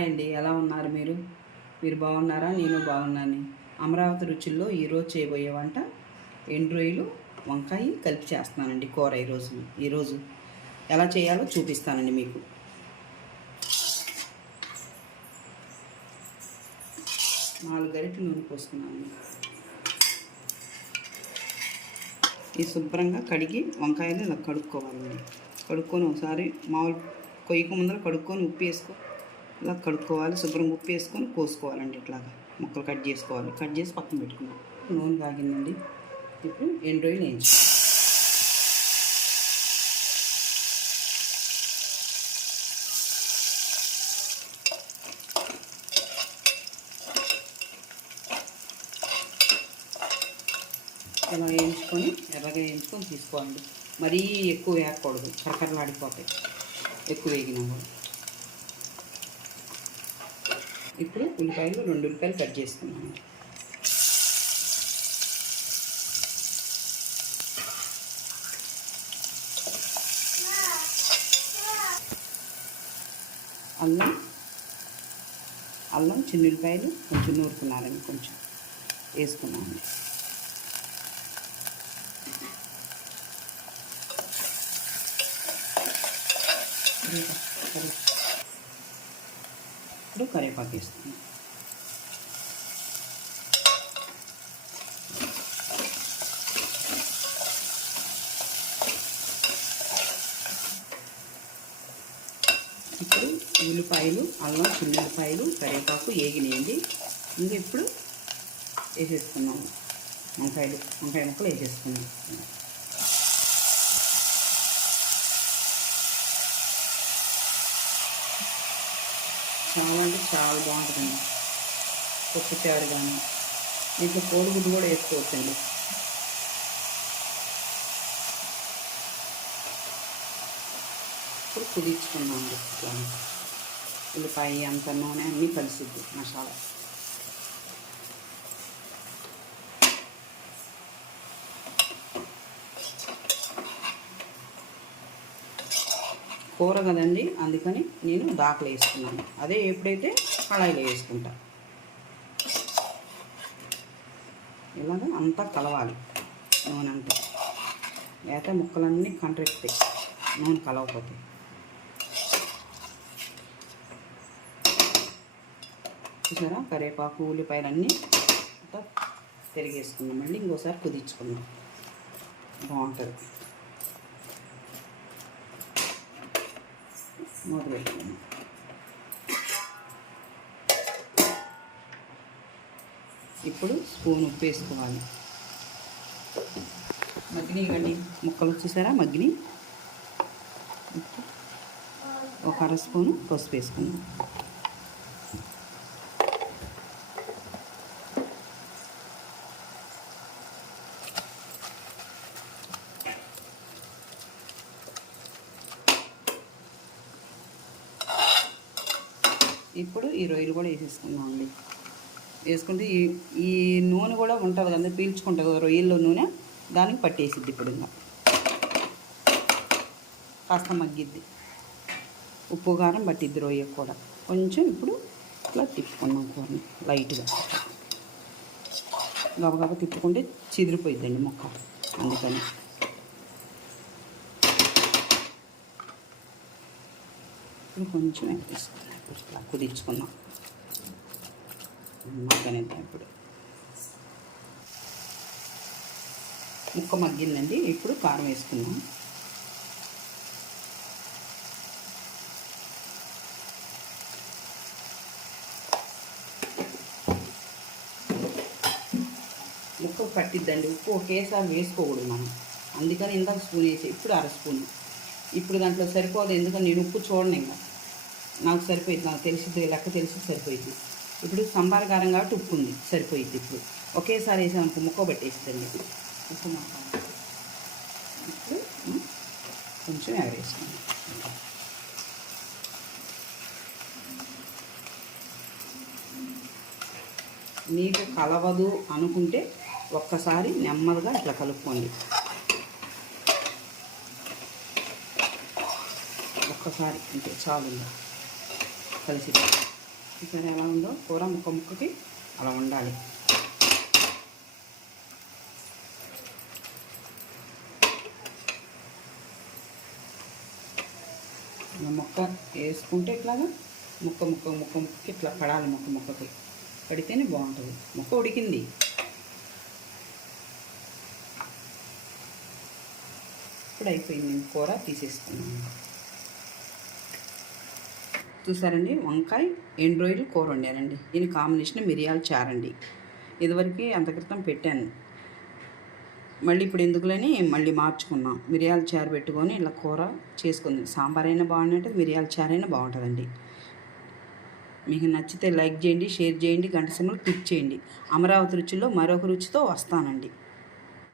Hi అండి, ఎలా ఉన్నారు మీరు బాగున్నారా? నేను బాగున్నాను. అమరావతి రుచుల్లో ఈరోజు చేయబోయే వంట ఎండు రొయ్యలు వంకాయ కలిపి చేస్తున్నానండి. కూర ఈరోజు ఎలా చేయాలో చూపిస్తానండి మీకు. నాలుగు గరిటెలు నూనె పోసుకున్నాను. ఈ శుభ్రంగా కడిగి వంకాయలు ఇలా కడుక్కోవాలండి. కడుక్కొని ఒకసారి మామూలు కొయ్యకు ముందర కడుక్కొని ఉప్పు వేసుకో ఇలా కడుక్కోవాలి. శుభ్రంగా ఉప్పు వేసుకొని కోసుకోవాలండి. ఇట్లాగా ముక్కలు కట్ చేసుకోవాలి. కట్ చేసి పక్కన పెట్టుకున్నాం. నూనె కాగిందండి. ఇప్పుడు ఎండు రొయ్యలు వేయించు. ఇలా వేయించుకొని ఎర్రగా వేయించుకొని తీసుకోవాలి. మరీ ఎక్కువ వేయకూడదు, కరకరలాడిపోతాయి ఎక్కువ వేగినా కూడా. ఇప్పుడు ఉల్లిపాయలు 2 ఉల్లిపాయలు కట్ చేసుకున్నాను. అల్లం చిన్న ఉల్లిపాయలు కొంచెం నూరుకున్నారండి, కొంచెం వేసుకున్నాను. ఇప్పుడు కరివేపాకు వేస్తున్నాను. ఇప్పుడు ఉల్లిపాయలు, అల్లం, చిన్నపాయలు, కరివేపాకు వేగినాయండి. ఇంకా ఇప్పుడు వేసేసుకున్నాము వంకాయ ముక్కలు వేసేసుకున్నాం. చాలా అంటే చాలా బాగుంటుందండి. పప్పు చారు కానీ దీంట్లో కోడిగుడ్డు కూడా వేసుకోవచ్చండి. ఇప్పుడు కుదించుకున్నామండి. ఇట్లా ఉల్లిపాయ అంత నూనె అన్నీ కలిసిద్ది మసాలా. కూర కదండి, అందుకని నేను దాకలు వేసుకున్నాను. అదే ఎప్పుడైతే కళాయిలో వేసుకుంటా. ఇలాగ అంతా కలవాలి నూనె అంతా. లేకపోతే ముక్కలన్నీ కంట్రెక్తాయి నూనె కలవకపోతే. చూసారా, కరివేపాకు ఉల్లిపాయలు అన్నీ అంతా తిరిగేసుకున్నాం. మళ్ళీ ఇంకోసారి కుదించుకున్నాం. బాగుంటుంది. మూత పెట్టుకున్నాం. ఇప్పుడు స్పూన్ ఉప్పు వేసుకోవాలి. మగ్గినాయి ముక్కలు వచ్చేసారా, మగ్గినాయి. ఒక అర స్పూను పసుపు వేసుకున్నాం. ఇప్పుడు ఈ రొయ్యలు కూడా వేసేసుకున్నాం అండి. వేసుకుంటే ఈ నూనె కూడా ఉంటుంది కదా, పీల్చుకుంటుంది కదా రొయ్యల్లో నూనె, దానికి పట్టేసిద్ది. ఇప్పుడు ఇంకా కాస్త మగ్గిద్ది. ఉప్పు కారం పట్టిద్ది రొయ్యకు కూడా కొంచెం. ఇప్పుడు ఇట్లా తిప్పుకున్నాం కూరని లైట్గా. గబగబా తిప్పుకుంటే చిదిరిపోయిద్దండి మొక్క, అందుకని. ఇప్పుడు కొంచెం వేసుకున్నాం. ఇట్లా కుదించుకున్నాం. మగ్గనిద్దాం. ఇప్పుడు ముక్క మగ్గిందండి. ఇప్పుడు కారం వేసుకున్నాం. ముక్క పట్టిద్దండి. ఉప్పు ఒకేసారి వేసుకోకూడదు మనం, అందుకని ఇందాక స్పూన్ వేసి ఇప్పుడు అర స్పూన్. ఇప్పుడు దాంట్లో సరిపోదు, ఎందుకని నేను ఉప్పు చూడండి. ఇంకా నాకు సరిపోయింది, నాకు తెలిసింది లెక్క తెలిసి సరిపోయింది. ఇప్పుడు సంబార కారం కాబట్టి ఉప్పు ఉంది, సరిపోయింది. ఇప్పుడు ఒకేసారి వేసామనుకో ముక్క పట్టేస్తుందండి. ఉప్పు మొక్క ఇప్పుడు కొంచెం ఎగరేసుకుందాం. నీకు కలవదు అనుకుంటే ఒక్కసారి నెమ్మదిగా ఇట్లా కలుపుకోండి. ఒక్కసారి అంటే చాలు కలిసి ఇక్కడ ఎలా ఉందో కూర ముక్క ముక్కకి అలా ఉండాలి. ఇలా ముక్క వేసుకుంటే ఇట్లాగా ముక్క ముక్కకి ఇట్లా పడాలి. ముక్క ముక్కకి పడితేనే బాగుంటుంది. ముక్క ఉడికింది. ఇప్పుడు అయిపోయింది. కూర తీసేసుకున్నాను. చూసారండి, వంకాయ ఎండు రొయ్యలు కూర వండానండి. దీని కాంబినేషన్ మిరియాల చారండి. ఇదివరకు అంత క్రితం పెట్టాను, మళ్ళీ ఇప్పుడు ఎందుకులని మళ్ళీ మార్చుకున్నాం. మిరియాల చారు పెట్టుకొని ఇలా కూర చేసుకుంది. సాంబార్ అయినా బాగుంటుంది, మిరియాల చారు అయినా బాగుంటుందండి. మీకు నచ్చితే లైక్ చేయండి, షేర్ చేయండి, గంట సింబల్ క్లిక్ చేయండి. అమరావతి రుచిలో మరొక రుచితో వస్తానండి.